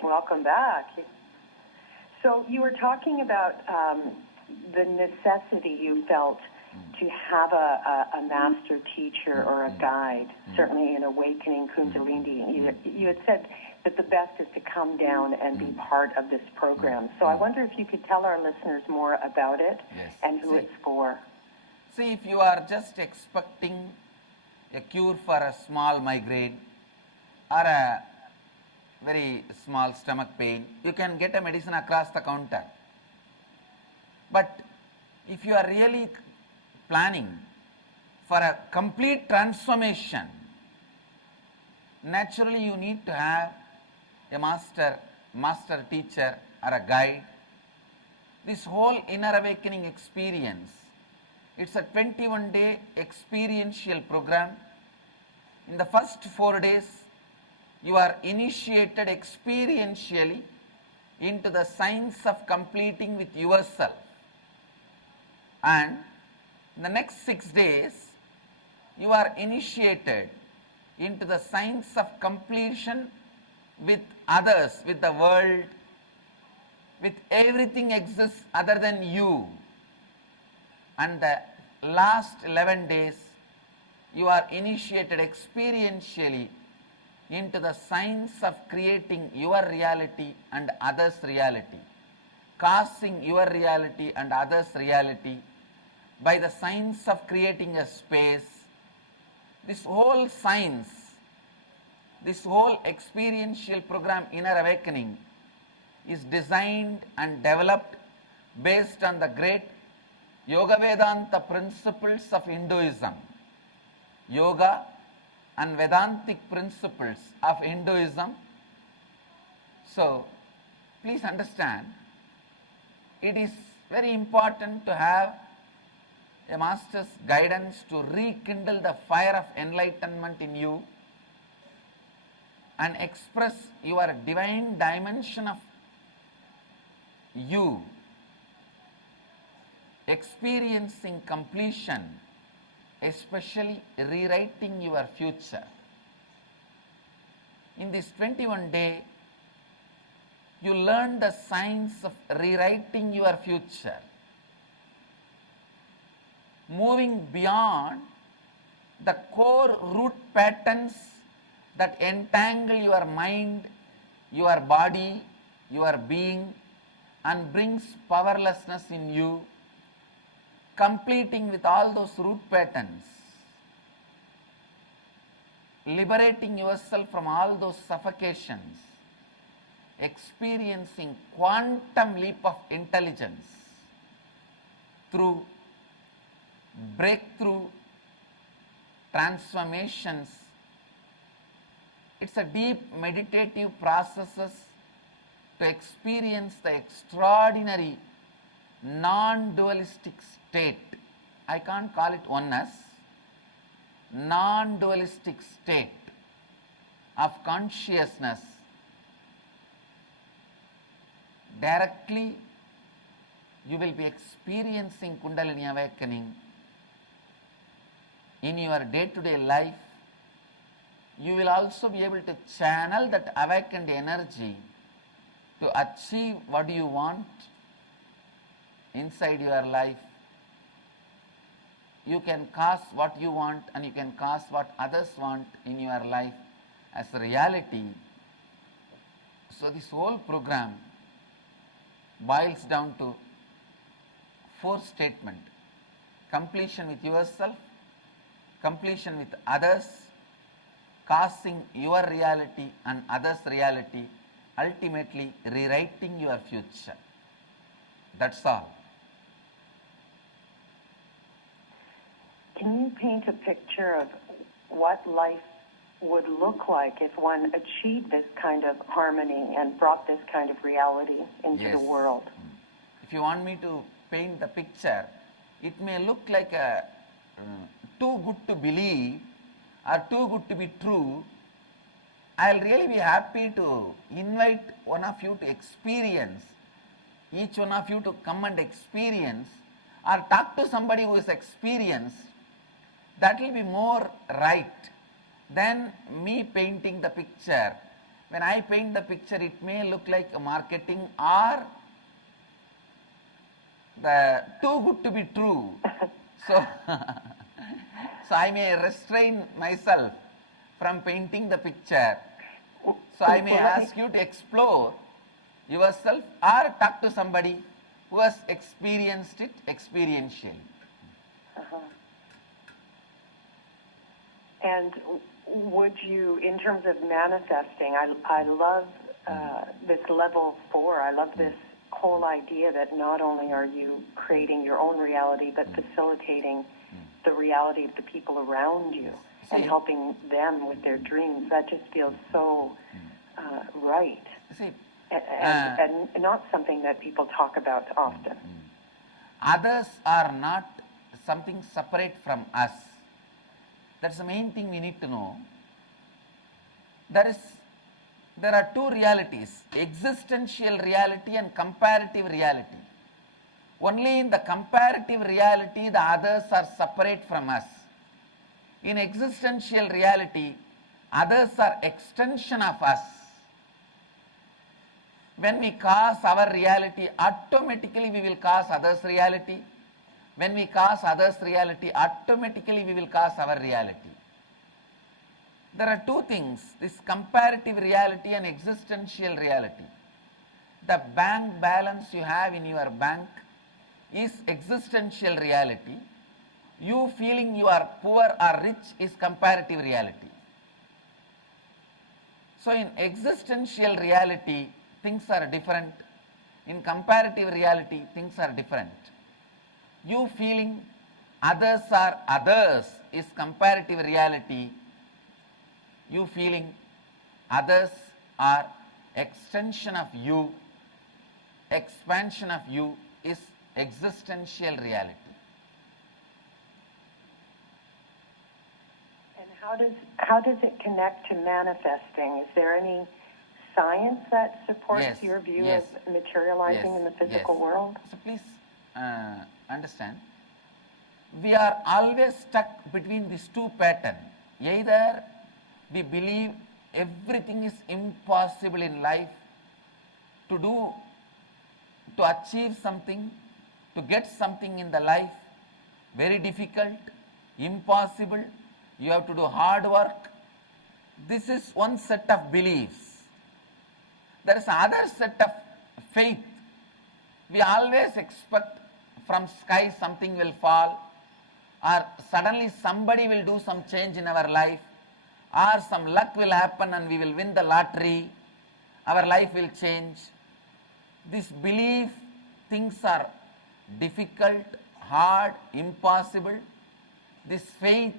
Welcome back. So you were talking about the necessity you felt to have a master teacher or a guide, certainly in awakening Kundalini. And you had said that the best is to come down and be part of this program. So I wonder if you could tell our listeners more about it and who it's for. See, if you are just expecting a cure for a small migraine or a very small stomach pain, you can get a medicine across the counter. But if you are really planning for a complete transformation, naturally you need to have a master teacher or a guide. This whole inner awakening experience, it's a 21-day experiential program. In the first 4 days, you are initiated experientially into the science of completing with yourself. And in the next 6 days, you are initiated into the science of completion with others, with the world, with everything exists other than you. And the last 11 days, you are initiated experientially into the science of creating your reality and others' reality, causing your reality and others' reality by the science of creating a space. This whole science, this whole experiential program, Inner Awakening, is designed and developed based on the great Yoga Vedanta principles of Hinduism. Yoga and Vedantic principles of Hinduism. So, please understand, it is very important to have a master's guidance to rekindle the fire of enlightenment in you and express your divine dimension of you, experiencing completion, especially rewriting your future. In this 21-day, you learn the science of rewriting your future, moving beyond the core root patterns that entangle your mind, your body, your being, and brings powerlessness in you, completing with all those root patterns, liberating yourself from all those suffocations, experiencing quantum leap of intelligence through breakthrough transformations. It's a deep meditative processes to experience the extraordinary non-dualistic state. I can't call it oneness. Non-dualistic state of consciousness. Directly, you will be experiencing Kundalini awakening in your day-to-day life. You will also be able to channel that awakened energy to achieve what you want inside your life. You can cause what you want and you can cause what others want in your life as a reality. So this whole program boils down to 4 statements: completion with yourself, completion with others, causing your reality and others' reality, ultimately rewriting your future. That's all. Can you paint a picture of what life would look like if one achieved this kind of harmony and brought this kind of reality into the world? If you want me to paint the picture, it may look like a too good to believe or too good to be true, I'll really be happy to invite one of you to experience, each one of you to come and experience or talk to somebody who is experienced. That will be more right than me painting the picture. When I paint the picture, it may look like a marketing or the too good to be true. So, so I may restrain myself from painting the picture. So I may ask you to explore yourself or talk to somebody who has experienced it experientially. And would you, in terms of manifesting, I love this level 4. I love this whole idea that not only are you creating your own reality, but facilitating the reality of the people around you and helping them with their dreams. That just feels so right. See, And not something that people talk about often. others are not something separate from us. That's the main thing we need to know. There are two realities, existential reality and comparative reality. Only in the comparative reality the others are separate from us. In existential reality, others are extension of us. When we cause our reality, automatically we will cause others' reality. When we cause others' reality, automatically we will cause our reality. There are two things, this comparative reality and existential reality. The bank balance you have in your bank is existential reality. You feeling you are poor or rich is comparative reality. So in existential reality, things are different. In comparative reality, things are different. You feeling others are others is comparative reality. You feeling others are extension of you, expansion of you is existential reality. And how does it connect to manifesting? Is there any science that supports Yes, your view yes, of materializing yes, in the physical yes. world? So please understand, we are always stuck between these two patterns. Either we believe everything is impossible in life to do, to achieve something, to get something in the life, very difficult, impossible, you have to do hard work. This is one set of beliefs. There is another set of faith. We always expect from sky something will fall, or suddenly somebody will do some change in our life, or some luck will happen and we will win the lottery, our life will change. This belief, things are difficult, hard, impossible. This faith,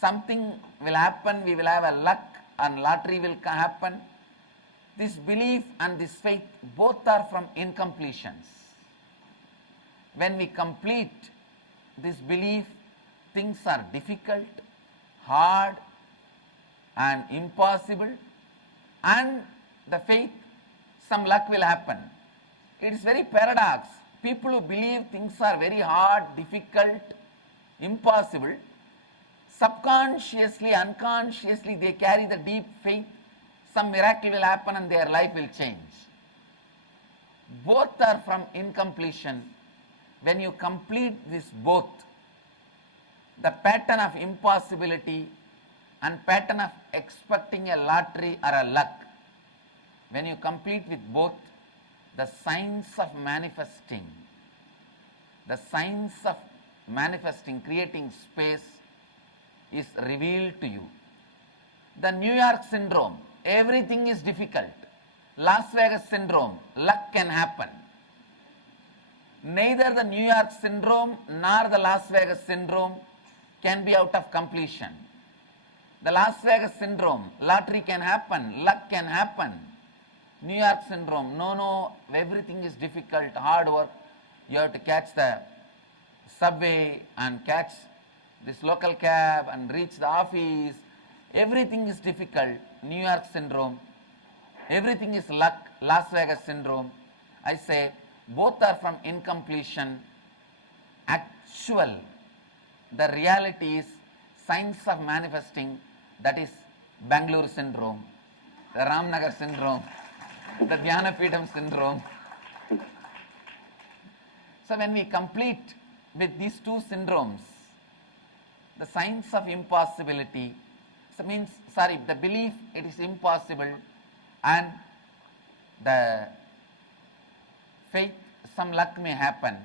something will happen, we will have a luck and lottery will happen. This belief and this faith both are from incompletions. When we complete this belief, things are difficult, hard and impossible, and the faith, some luck will happen. It is very paradox. People who believe things are very hard, difficult, impossible, subconsciously, unconsciously they carry the deep faith, some miracle will happen and their life will change. Both are from incompletion. When you complete this both, the pattern of impossibility and pattern of expecting a lottery or a luck, when you complete with both, the science of manifesting, creating space is revealed to you. The New York syndrome, everything is difficult. Las Vegas syndrome, luck can happen. Neither the New York syndrome nor the Las Vegas syndrome can be out of completion. The Las Vegas syndrome, lottery can happen, luck can happen. New York syndrome, no, everything is difficult, hard work. You have to catch the subway and catch this local cab and reach the office. Everything is difficult. New York syndrome. Everything is luck. Las Vegas syndrome. I say both are from incompletion. Actual, the reality is science of manifesting, that is Bangalore syndrome, the Ramnagar syndrome, the Dhyanapeetham syndrome. So when we complete with these two syndromes, the science of impossibility, so means, sorry, the belief it is impossible and the faith some luck may happen,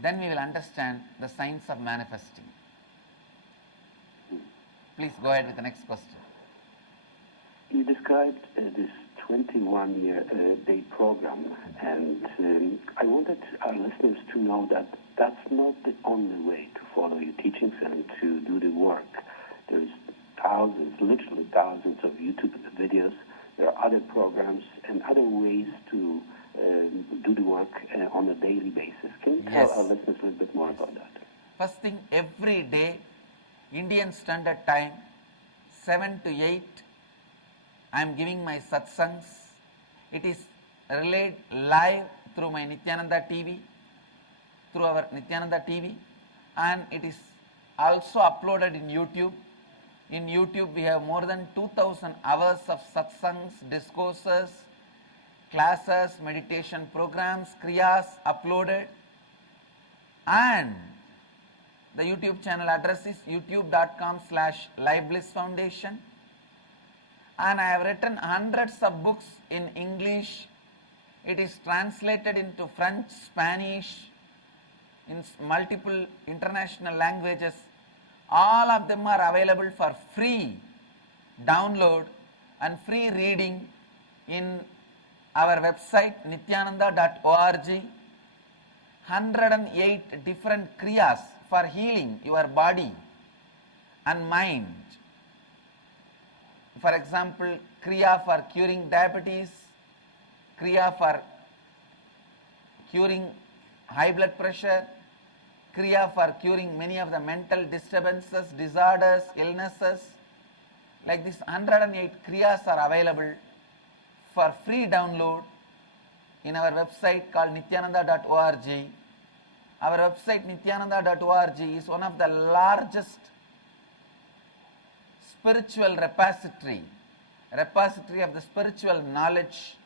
then we will understand the science of manifesting. Please go ahead with the next question. You described this 21-year day program, and I wanted our listeners to know that that's not the only way to follow your teachings and to do the work. There's thousands, literally thousands of YouTube videos. There are other programs and other ways to do the work on a daily basis. Can you tell our listeners a little bit more about that? First thing, every day, Indian Standard Time, 7 to 8, I am giving my satsangs. It is relayed live through my Nityananda TV, through our Nityananda TV, and it is also uploaded in YouTube. In YouTube, we have more than 2,000 hours of satsangs, discourses, classes, meditation programs, kriyas uploaded, and the YouTube channel address is youtube.com/LiveBlissFoundation, and I have written hundreds of books in English. It is translated into French, Spanish, in multiple international languages. All of them are available for free download and free reading in our website nityananda.org. 108 different kriyas for healing your body and mind. For example, kriya for curing diabetes, kriya for curing high blood pressure, kriya for curing many of the mental disturbances, disorders, illnesses. Like this 108 kriyas are available for free download in our website called nityananda.org. Our website nityananda.org is one of the largest spiritual repository of the spiritual knowledge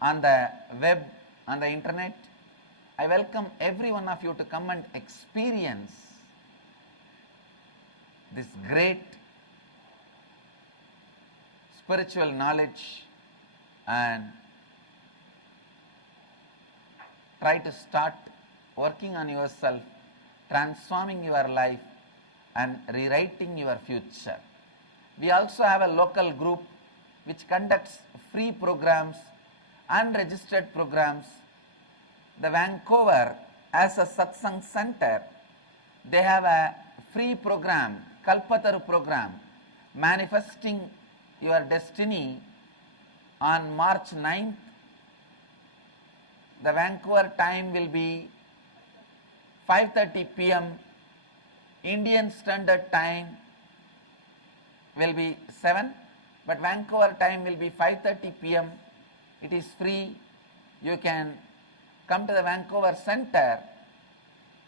on the web, on the internet. I welcome every one of you to come and experience this great spiritual knowledge and try to start working on yourself, transforming your life and rewriting your future. We also have a local group which conducts free programs, unregistered programs. The Vancouver, as a satsang center, they have a free program, Kalpataru program, manifesting your destiny on March 9th. The Vancouver time will be 5:30 p.m. Indian Standard Time will be 7, but Vancouver time will be 5:30 p.m. It is free. You can come to the Vancouver Center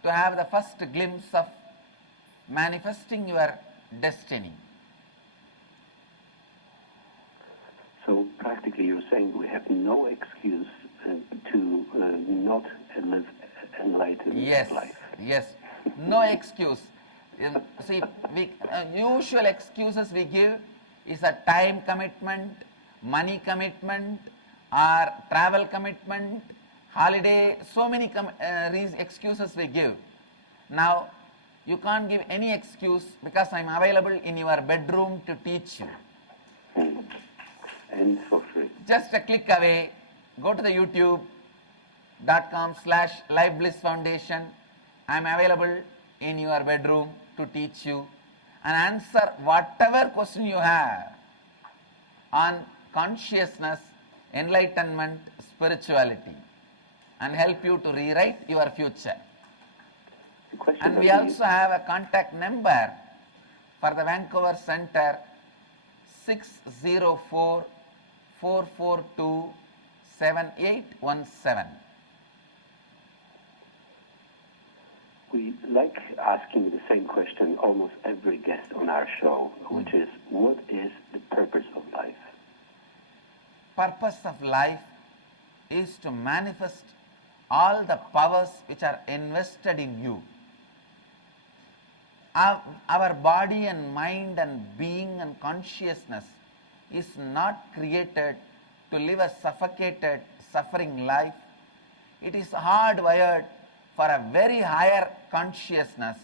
to have the first glimpse of manifesting your destiny. So practically you're saying we have no excuse to not live enlightened life. Yes, no excuse. See, usual excuses we give is a time commitment, money commitment, or travel commitment, holiday, so many excuses we give. Now, you can't give any excuse because I'm available in your bedroom to teach you. And for free. Just a click away, go to the youtube.com/LiveBlissFoundation. I'm available in your bedroom to teach you and answer whatever question you have on consciousness, enlightenment, spirituality, and help you to rewrite your future. The question And that we also have a contact number for the Vancouver Center, 604-442-7817. We like asking the same question almost every guest on our show, which is, what is the purpose of life? Purpose of life is to manifest all the powers which are invested in you. Our body and mind and being and consciousness is not created to live a suffocated, suffering life. It is hardwired for a very higher consciousness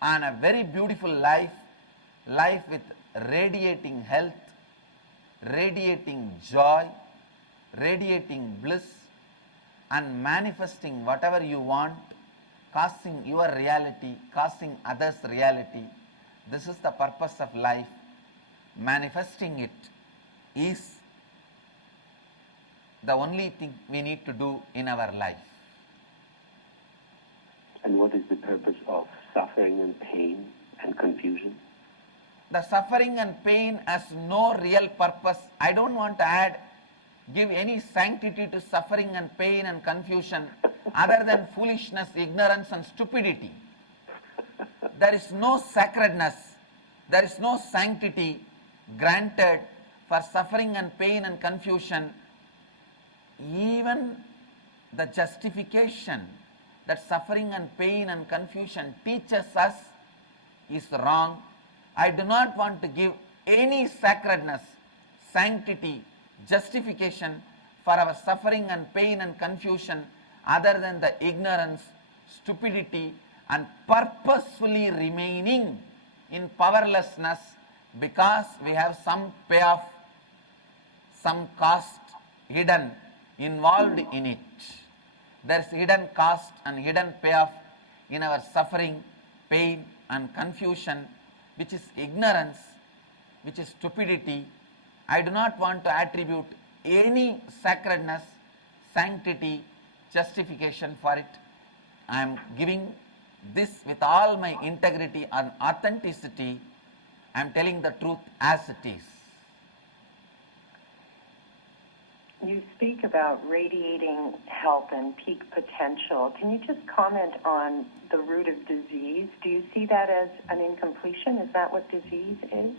and a very beautiful life, life with radiating health, radiating joy, radiating bliss, and manifesting whatever you want, causing your reality, causing others' reality. This is the purpose of life. Manifesting it is the only thing we need to do in our life. And what is the purpose of suffering and pain and confusion? The suffering and pain has no real purpose. I don't want to give any sanctity to suffering and pain and confusion other than foolishness, ignorance and stupidity. There is no sacredness, there is no sanctity granted for suffering and pain and confusion. Even the justification that suffering and pain and confusion teaches us is wrong. I do not want to give any sacredness, sanctity, justification for our suffering and pain and confusion other than the ignorance, stupidity and purposefully remaining in powerlessness because we have some payoff, some cost hidden, involved in it. There is hidden cost and hidden payoff in our suffering, pain and confusion, which is ignorance, which is stupidity. I do not want to attribute any sacredness, sanctity, justification for it. I am giving this with all my integrity and authenticity. I am telling the truth as it is. You speak about radiating health and peak potential. Can you just comment on the root of disease? Do you see that as an incompletion? Is that what disease is?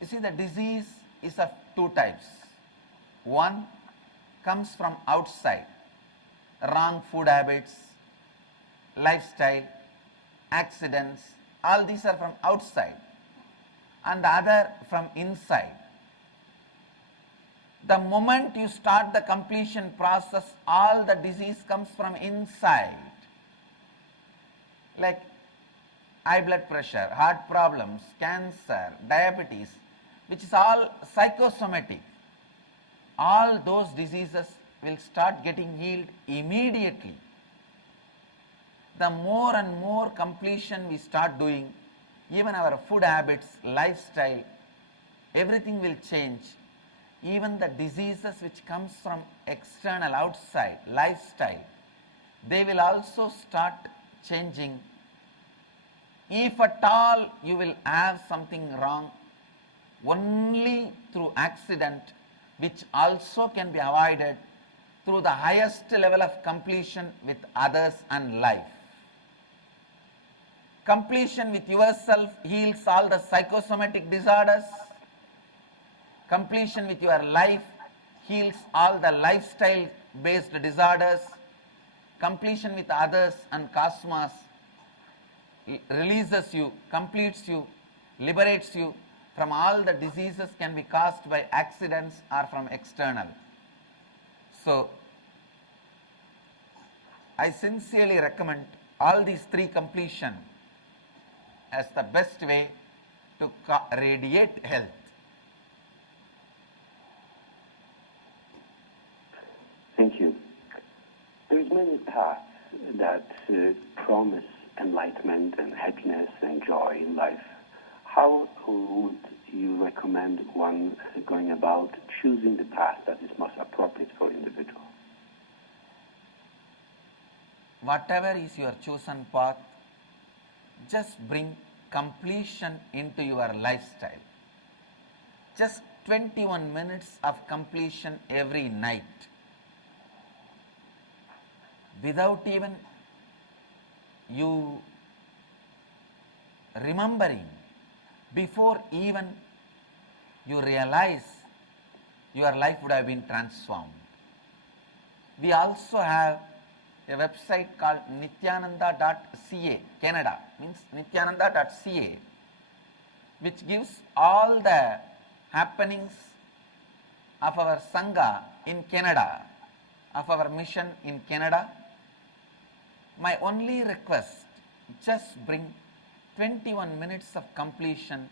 You see, the disease is of two types. One comes from outside, wrong food habits, lifestyle, accidents, all these are from outside, and the other from inside. The moment you start the completion process, all the disease comes from inside. Like high blood pressure, heart problems, cancer, diabetes, which is all psychosomatic. All those diseases will start getting healed immediately. The more and more completion we start doing, even our food habits, lifestyle, everything will change. Even the diseases which comes from external, outside, lifestyle, they will also start changing. If at all you will have something wrong, only through accident, which also can be avoided through the highest level of completion with others and life. Completion with yourself heals all the psychosomatic disorders. Completion with your life heals all the lifestyle based disorders. Completion with others and cosmos releases you, completes you, liberates you from all the diseases can be caused by accidents or from external. So, I sincerely recommend all these three completion as the best way to radiate health. Thank you. There's many paths that promise enlightenment and happiness and joy in life. How would you recommend one going about choosing the path that is most appropriate for individual? whatever is your chosen path, just bring completion into your lifestyle. Just 21 minutes of completion every night. Without even you remembering, before even you realize, your life would have been transformed. We also have a website called nityananda.ca, Canada, means nityananda.ca, which gives all the happenings of our Sangha in Canada, of our mission in Canada. My only request, just bring 21 minutes of completion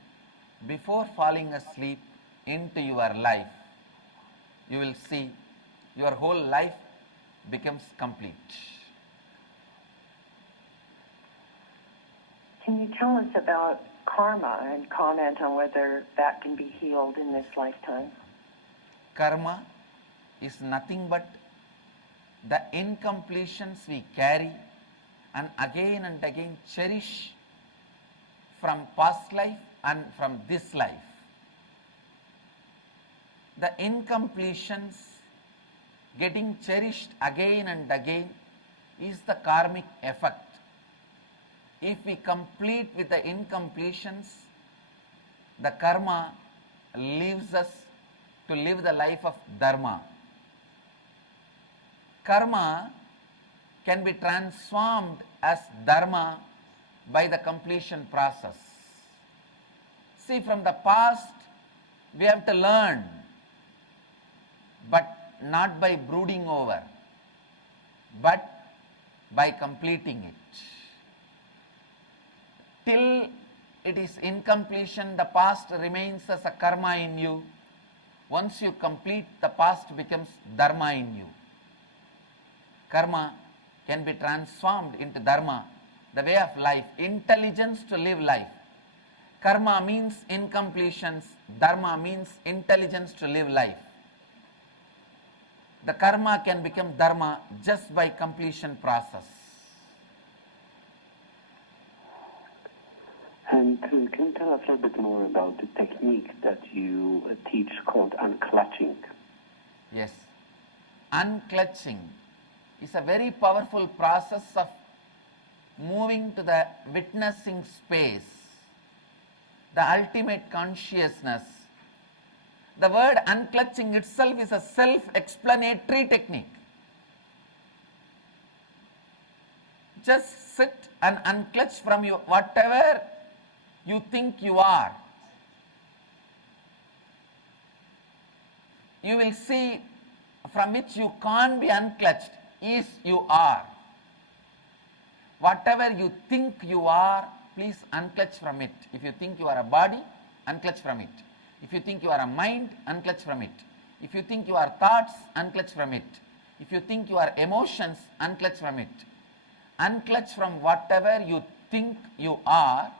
before falling asleep into your life. You will see your whole life becomes complete. Can you tell us about karma and comment on whether that can be healed in this lifetime? Karma is nothing but the incompletions we carry and again cherish from past life and from this life. The incompletions getting cherished again and again is the karmic effect. If we complete with the incompletions, the karma leaves us to live the life of dharma. Karma can be transformed as dharma by the completion process. See, from the past we have to learn, but not by brooding over, but by completing it. Till it is incompletion, the past remains as a karma in you. Once you complete, the past becomes dharma in you. Karma can be transformed into dharma, the way of life, intelligence to live life. Karma means incompletions, dharma means intelligence to live life. The karma can become dharma just by completion process. And can you tell us a little bit more about the technique that you teach called unclutching? Yes. Unclutching is a very powerful process of moving to the witnessing space, the ultimate consciousness. The word unclutching itself is a self-explanatory technique. Just sit and unclutch from you whatever you think you are. You will see from which you can't be unclutched is you are. Whatever you think you are, please unclutch from it. If you think you are a body, unclutch from it. If you think you are a mind, unclutch from it. If you think you are thoughts, unclutch from it. If you think you are emotions, unclutch from it. Unclutch from whatever you think you are.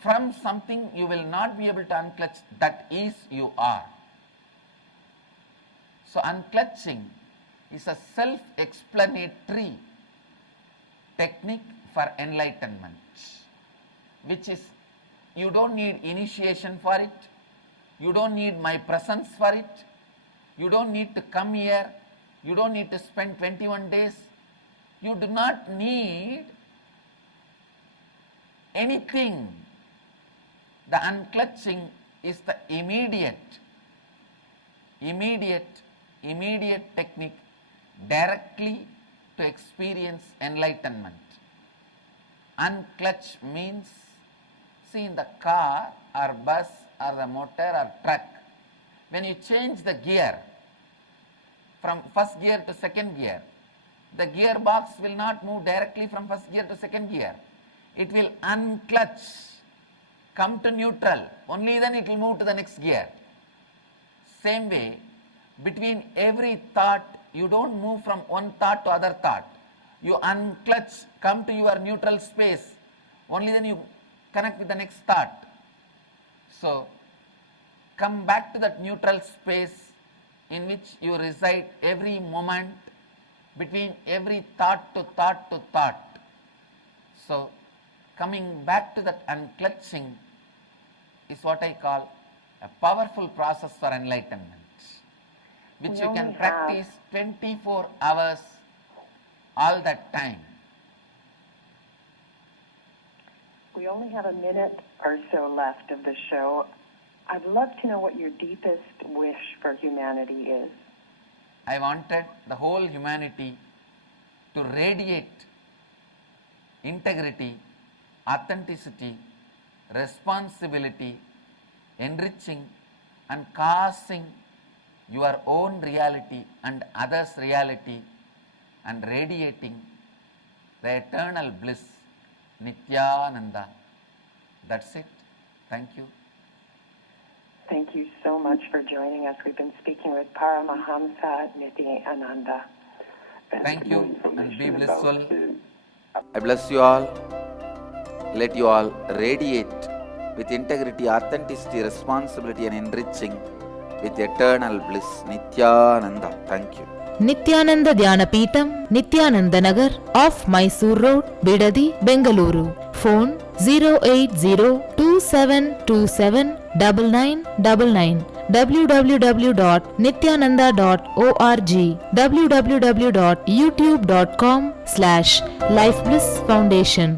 From something you will not be able to unclutch, that is you are. So unclutching is a self-explanatory technique for enlightenment, which is, you don't need initiation for it, you don't need my presence for it, you don't need to come here, you don't need to spend 21 days, you do not need anything. The unclutching is the immediate technique directly to experience enlightenment. Unclutch means, see, in the car or bus or the motor or truck, when you change the gear from first gear to second gear, the gearbox will not move directly from first gear to second gear. It will unclutch, come to neutral, only then it will move to the next gear. Same way, between every thought, you don't move from one thought to other thought. You unclutch, come to your neutral space, only then you connect with the next thought. So, come back to that neutral space in which you reside every moment. between every thought to thought to thought. So, coming back to that unclutching is what I call a powerful process for enlightenment, which We you can only practice 24 hours all that time. We only have a minute or so left of the show. I'd love to know what your deepest wish for humanity is. I wanted the whole humanity to radiate integrity, authenticity, responsibility, enriching and causing your own reality and others' reality and radiating the eternal bliss, Nityananda. That's it. Thank you. Thank you so much for joining us. We've been speaking with Paramahamsa Nityananda. And Thank more you, and be information blissful. about, I bless you all. Let you all radiate with integrity, authenticity, responsibility and enriching with eternal bliss. Nityananda. Thank you. Nityananda Dhyanapītam, Nityananda Nagar, off Mysore Road, Bidadi, Bengaluru. Phone 08027279999. www.nityananda.org. www.youtube.com/Life Bliss Foundation.